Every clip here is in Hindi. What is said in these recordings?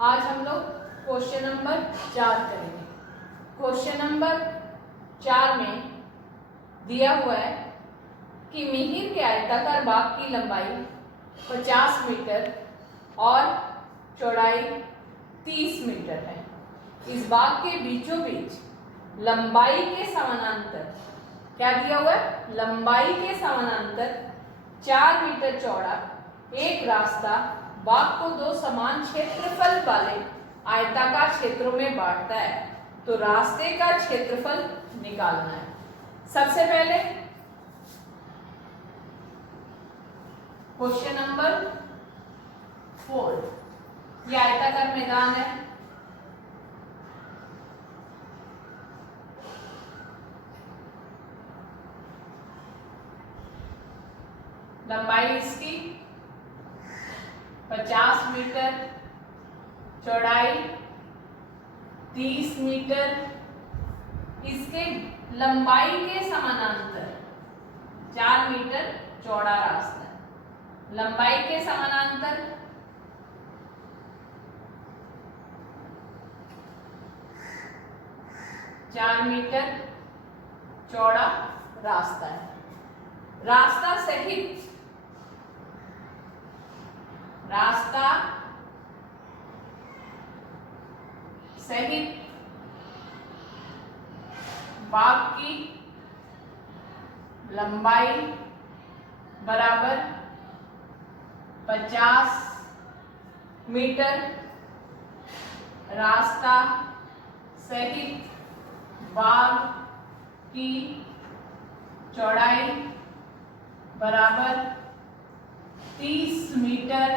आज हम लोग क्वेश्चन नंबर 4 करेंगे। क्वेश्चन नंबर 4 में दिया हुआ है कि मिहिर के आयताकार बाग की लंबाई 50 मीटर और चौड़ाई 30 मीटर है। इस बाग के बीचों बीच लंबाई के समानांतर क्या दिया हुआ है? लंबाई के समानांतर 4 मीटर चौड़ा एक रास्ता बाग को दो समान क्षेत्रफल वाले आयताकार क्षेत्रों में बांटता है। तो रास्ते का क्षेत्रफल निकालना है। सबसे पहले क्वेश्चन नंबर 4, ये आयताकार मैदान है। लंबाई इसकी 50 मीटर, चौड़ाई 30 मीटर। इसके लंबाई के समानांतर 4 मीटर चौड़ा रास्ता है। लंबाई के समानांतर चार मीटर चौड़ा रास्ता है। रास्ता सहित बाग की लंबाई बराबर 50 मीटर, रास्ता सहित बाग की चौड़ाई बराबर 30 मीटर।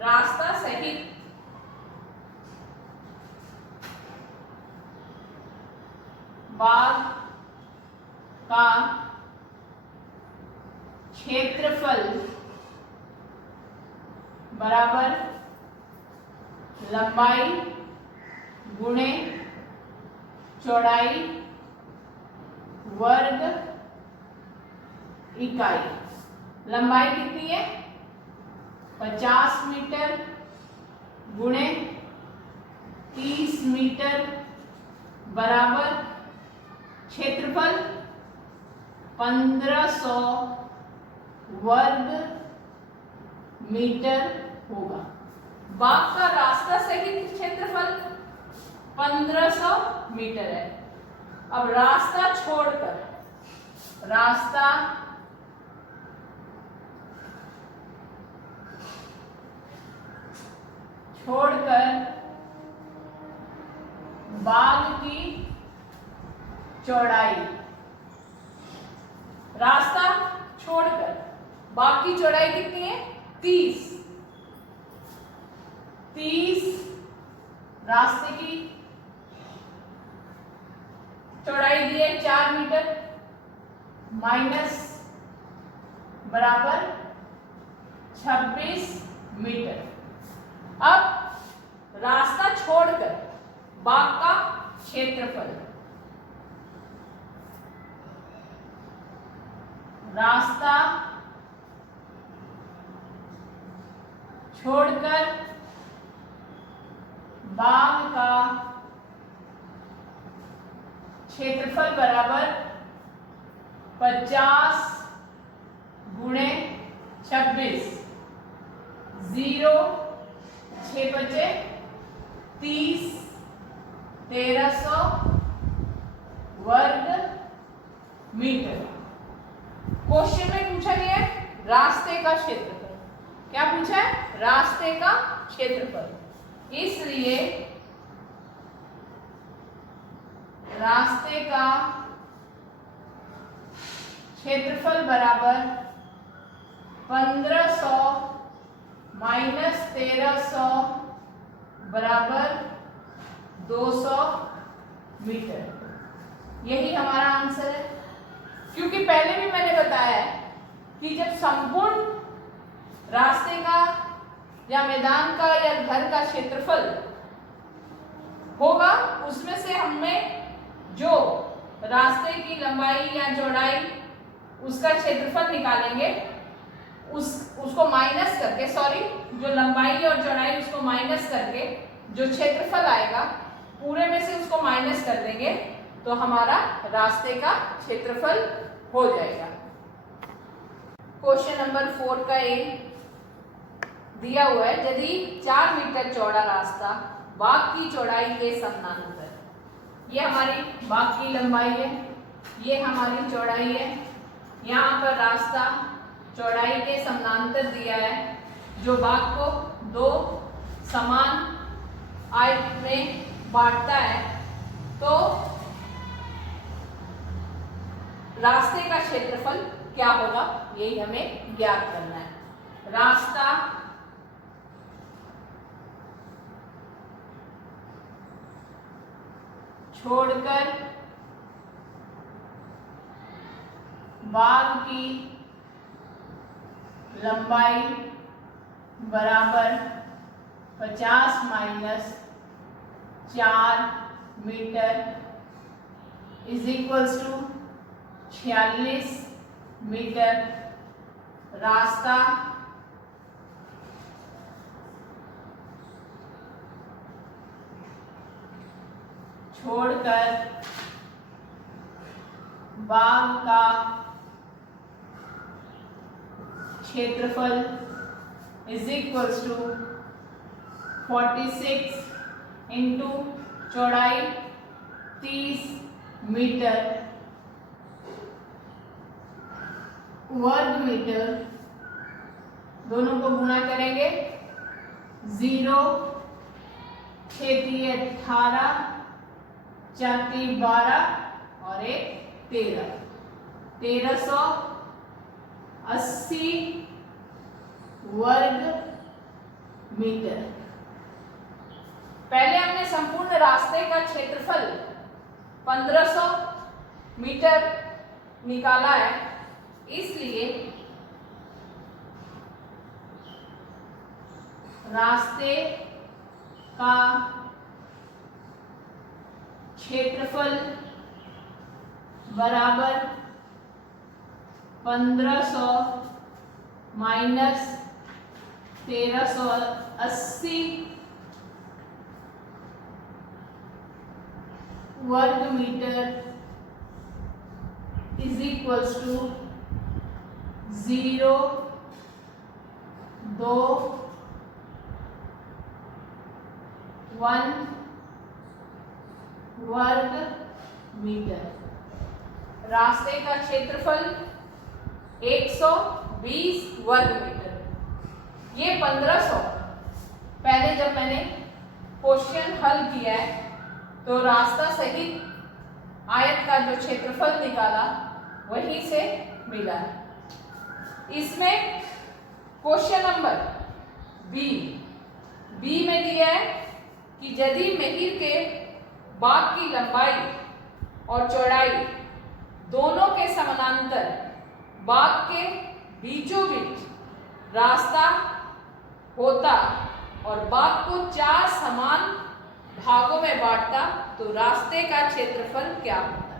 रास्ता सहित बाग का क्षेत्रफल बराबर लंबाई गुणे चौड़ाई वर्ग इकाई। लंबाई कितनी है? 50 मीटर गुणे 30 मीटर बराबर क्षेत्रफल 1500 वर्ग मीटर होगा। बाग का रास्ता सहित क्षेत्रफल 1500 मीटर है। अब रास्ता छोड़कर बाग की चौड़ाई, रास्ता छोड़कर बाग की चौड़ाई कितनी है? 30 रास्ते की चौड़ाई दी है 4 मीटर माइनस बराबर 26 मीटर। अब रास्ता छोड़कर बाग का क्षेत्रफल, रास्ता छोड़कर बाग का क्षेत्रफल बराबर 50 गुणे 26, 0 6 बचे 30, 1300 वर्ग मीटर। क्वेश्चन में पूछा गया है रास्ते का क्षेत्रफल। क्या पूछा है? रास्ते का क्षेत्रफल। इसलिए रास्ते का क्षेत्रफल बराबर 1500 माइनस 1300 बराबर 200 मीटर। यही हमारा आंसर है। क्योंकि पहले भी मैंने बताया है कि जब संपूर्ण रास्ते का या मैदान का या घर का क्षेत्रफल होगा, उसमें से हमें जो रास्ते की लंबाई या चौड़ाई उसका क्षेत्रफल निकालेंगे, उसको माइनस करके, सॉरी, जो लंबाई और चौड़ाई उसको माइनस करके जो क्षेत्रफल आएगा पूरे में से उसको माइनस कर देंगे तो हमारा रास्ते का क्षेत्रफल हो जाएगा। क्वेश्चन नंबर 4 का ए दिया हुआ है, यदि 4 मीटर चौड़ा रास्ता बाग की चौड़ाई के समानांतर, ये हमारी बाग की लंबाई है, ये हमारी चौड़ाई है, यहाँ पर रास्ता चौड़ाई के समानांतर दिया है जो बाग को 2 समान आयत में बांटता है, तो रास्ते का क्षेत्रफल क्या होगा यही हमें ज्ञात करना है। रास्ता छोड़कर बाग की लंबाई बराबर 50 minus 4 metre is equals to 46 metre. रास्ता छोड़कर बाग का क्षेत्रफल इज इक्वल्स टू 46 इंटू चौड़ाई 30 मीटर वर्ग मीटर, दोनों को गुणा करेंगे 0 6 18 4 12 और 1 13, 1380 वर्ग मीटर। पहले हमने संपूर्ण रास्ते का क्षेत्रफल 1500 मीटर निकाला है, इसलिए रास्ते का क्षेत्रफल बराबर 1500 माइनस 1380 वर्ग मीटर इज इक्वल्स टू 0 2 1 वर्ग मीटर। रास्ते का क्षेत्रफल 120 वर्ग मीटर। ये 1500 पहले जब मैंने क्वेश्चन हल किया है तो रास्ता सहित आयत का जो क्षेत्रफल निकाला वहीं से मिला है। इसमें क्वेश्चन नंबर बी में दिया है कि यदि मेहिर के बाग की लंबाई और चौड़ाई दोनों के समानांतर बाग के बीचों बीच रास्ता होता और बाग को 4 समान भागों में बांटता तो रास्ते का क्षेत्रफल क्या होता।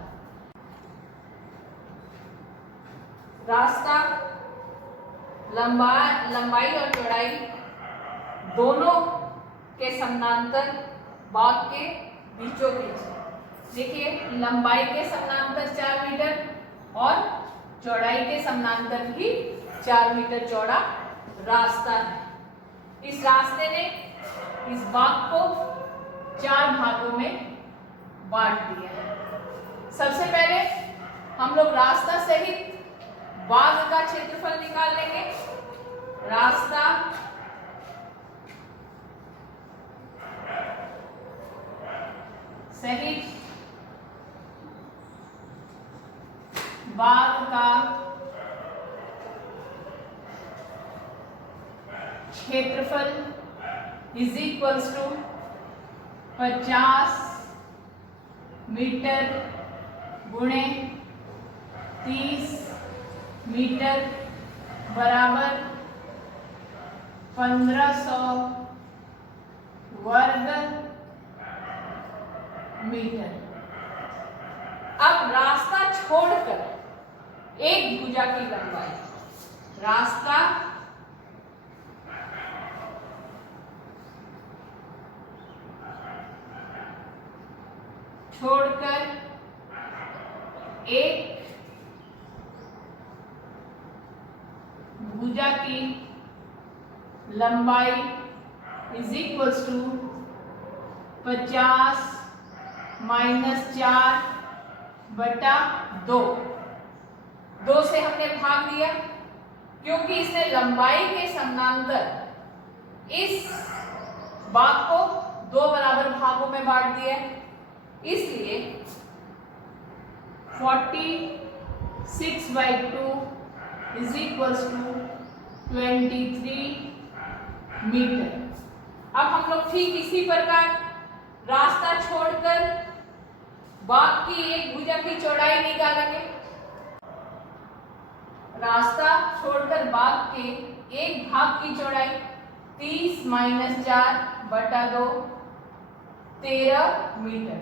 रास्ता लंबाई और चौड़ाई दोनों के समानांतर बाग के बीचों बीच, देखिए लंबाई के समानांतर 4 मीटर और चौड़ाई के समानांतर भी 4 मीटर चौड़ा रास्ता है। इस रास्ते ने इस बाग को 4 भागों में बांट दिया है। सबसे पहले हम लोग रास्ता सहित बाग का क्षेत्रफल निकाल लेंगे। रास्ता सहित बाग का क्षेत्रफल इज इक्वल्स टू 50 मीटर गुणे 30 मीटर बराबर 1500 वर्ग मीटर। अब रास्ता छोड़कर एक भुजा की लंबाई, रास्ता भुजा की लंबाई इज इक्वल्स टू 50 माइनस 4 बटा 2। 2 से हमने भाग दिया क्योंकि इसने लंबाई के समानांतर इस भाग को 2 बराबर भागों में बांट दिया है, इसलिए 46/2 इज इक्वल्स टू 23 मीटर। अब हम लोग ठीक इसी प्रकार रास्ता छोड़कर भाग की एक भुजा की चौड़ाई निकालेंगे। रास्ता छोड़कर भाग के एक भाग की चौड़ाई 30 माइनस 4 बटा 2 13 मीटर।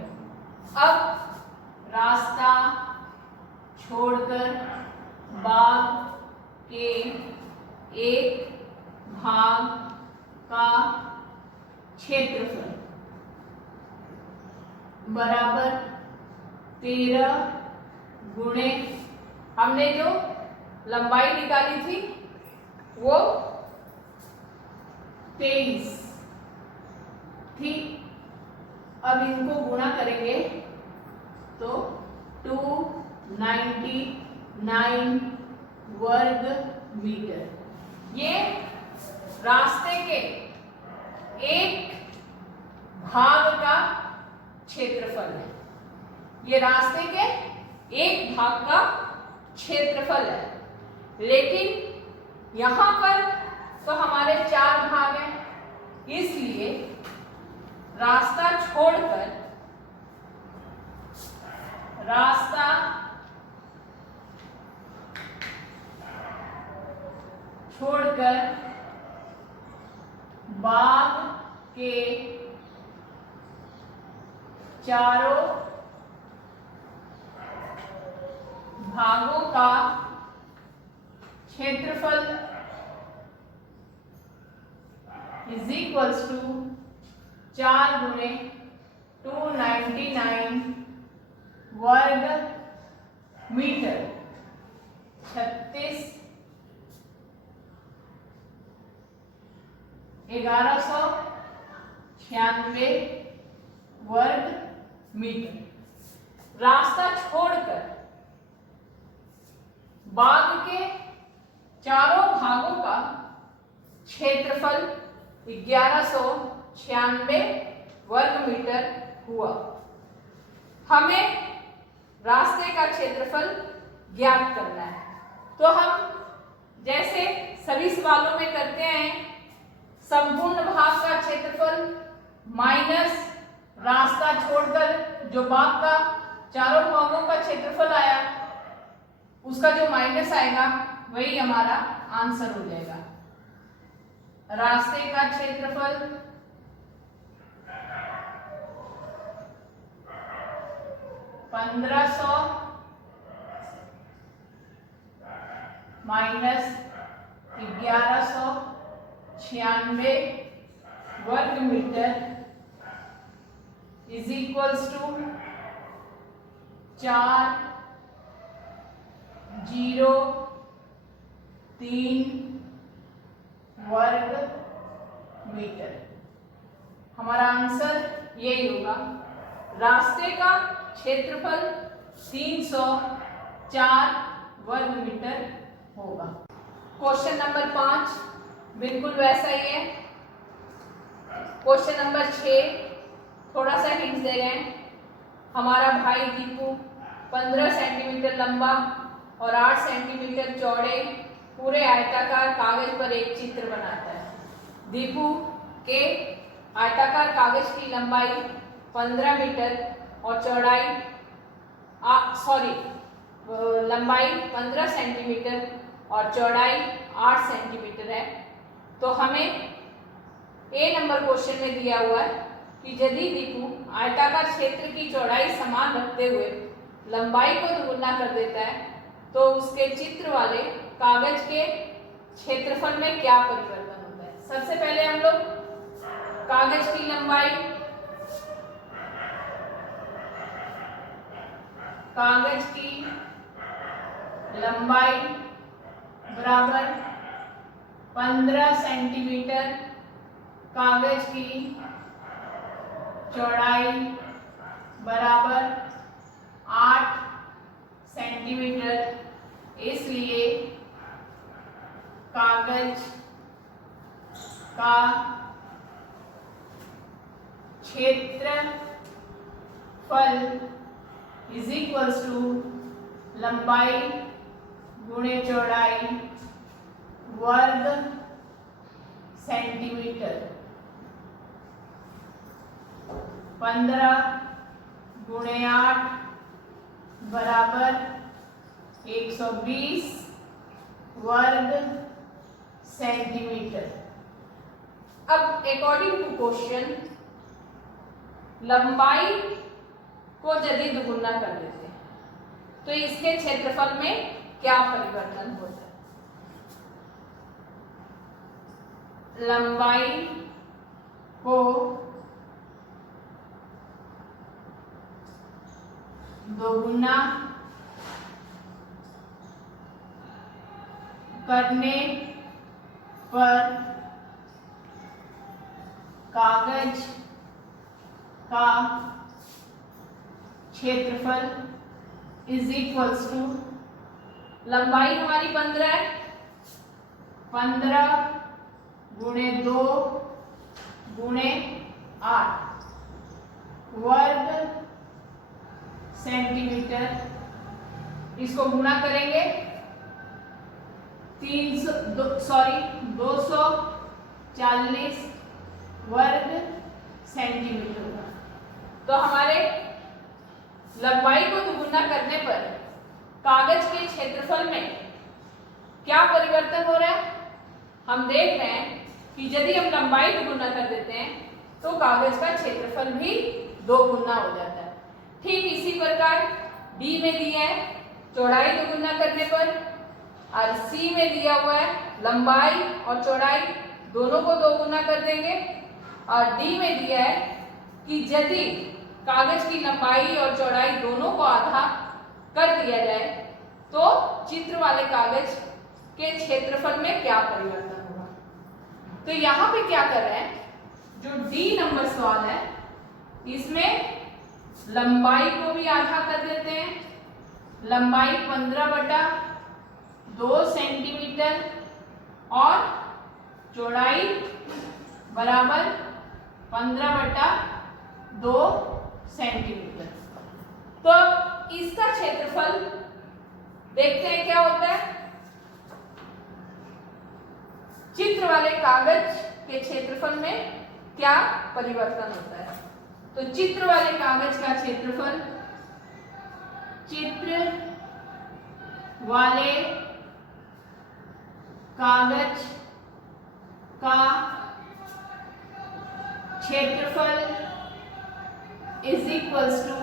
अब रास्ता छोड़कर भाग के एक भाग का क्षेत्रफल बराबर 13 गुणे हमने जो लंबाई निकाली थी वो 23 थी। अब इनको गुणा करेंगे तो 299 वर्ग मीटर। ये रास्ते के एक भाग का क्षेत्रफल है। ये रास्ते के एक भाग का क्षेत्रफल है, लेकिन यहां पर तो हमारे 4 भाग हैं, इसलिए रास्ता छोड़कर भाग के चारों भागों का क्षेत्रफल इज इक्वल्स टू 4 गुणे 299 वर्ग मीटर 1196 वर्ग मीटर। रास्ता छोड़कर बाग के चारों भागों का क्षेत्रफल 1196 वर्ग मीटर हुआ। हमें रास्ते का क्षेत्रफल ज्ञात करना है, तो हम जैसे सभी सवालों में करते हैं, संपूर्ण भाग का क्षेत्रफल माइनस रास्ता छोड़कर जो भाग का चारों भागों का क्षेत्रफल आया उसका जो माइनस आएगा वही हमारा आंसर हो जाएगा। रास्ते का क्षेत्रफल (1500) माइनस 1196 वर्ग मीटर इज इक्वल्स टू 403 वर्ग मीटर। हमारा आंसर यही होगा। रास्ते का क्षेत्रफल 304 वर्ग मीटर होगा। क्वेश्चन नंबर 5 बिल्कुल वैसा ही है। क्वेश्चन नंबर 6 थोड़ा सा हिंट दे रहे हैं। हमारा भाई दीपू 15 सेंटीमीटर लंबा और 8 सेंटीमीटर चौड़े पूरे आयताकार कागज पर एक चित्र बनाता है। दीपू के आयताकार कागज की लंबाई 15 मीटर और चौड़ाई लंबाई 15 सेंटीमीटर और चौड़ाई 8 सेंटीमीटर है। तो हमें ए नंबर क्वेश्चन में दिया हुआ है कि यदि दीपू आयताकार क्षेत्र की चौड़ाई समान रखते हुए लंबाई को दोगुना कर देता है तो उसके चित्र वाले कागज के क्षेत्रफल में क्या परिवर्तन होता है। सबसे पहले हम लोग कागज की लंबाई बराबर 15 सेंटीमीटर, कागज की चौड़ाई बराबर 8 सेंटीमीटर, इसलिए कागज का क्षेत्रफल इज इक्वल्स टू लंबाई गुणे चौड़ाई वर्ग सेंटीमीटर। 15 गुणे 8 बराबर 120 वर्ग सेंटीमीटर। अब अकॉर्डिंग टू क्वेश्चन लंबाई को यदि दुगुना कर देते हैं तो इसके क्षेत्रफल में क्या परिवर्तन होता है? लंबाई को दोगुना करने पर कागज का क्षेत्रफल इज इक्वल्स टू, लंबाई हमारी 15 है, 15 गुणे 2 गुणे 8 वर्ग सेंटीमीटर। इसको गुणा करेंगे 240 वर्ग सेंटीमीटर का। तो हमारे लंबाई को दुगुना करने पर कागज के क्षेत्रफल में क्या परिवर्तन हो रहा है? हम देख रहे हैं कि यदि हम लंबाई दुगुना कर देते हैं तो कागज का क्षेत्रफल भी दोगुना हो जाता है। ठीक इसी प्रकार डी में दिया है चौड़ाई दुगुना करने पर, और सी में दिया हुआ है लंबाई और चौड़ाई दोनों को दोगुना कर देंगे, और डी में दिया है कि यदि कागज की लंबाई और चौड़ाई दोनों को आधा कर दिया जाए तो चित्र वाले कागज के क्षेत्रफल में क्या परिवर्तन होगा। तो यहाँ पे क्या कर रहे हैं, जो डी नंबर सवाल है इसमें लंबाई को भी आधा कर देते हैं। लंबाई 15/2 सेंटीमीटर और चौड़ाई बराबर 15/2 सेंटीमीटर। तो इसका क्षेत्रफल देखते हैं क्या होता है। चित्र वाले कागज के क्षेत्रफल में क्या परिवर्तन होता है। तो चित्र वाले कागज का क्षेत्रफल, चित्र वाले कागज का क्षेत्रफल इज इक्वल्स टू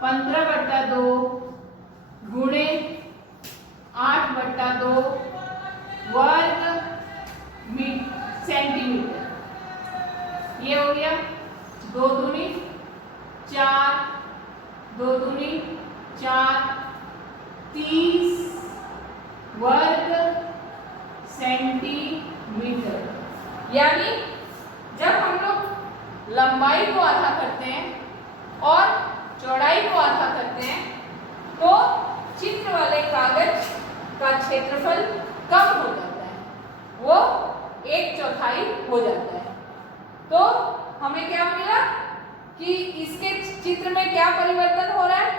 15/2 गुणे 8/2 वर्ग सेंटीमीटर। ये हो गया 2 दूनी 4, 2 दूनी 4, 30 वर्ग सेंटीमीटर। यानी जब हम लोग लंबाई को आधा करते हैं और चौड़ाई को आधा करते हैं तो चित्र वाले कागज का क्षेत्रफल कम हो जाता है, वो 1/4 हो जाता है। तो हमें क्या मिला कि इसके चित्र में क्या परिवर्तन हो रहा है।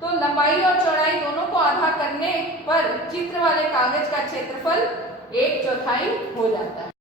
तो लंबाई और चौड़ाई दोनों को आधा करने पर चित्र वाले कागज का क्षेत्रफल 1/4 हो जाता है।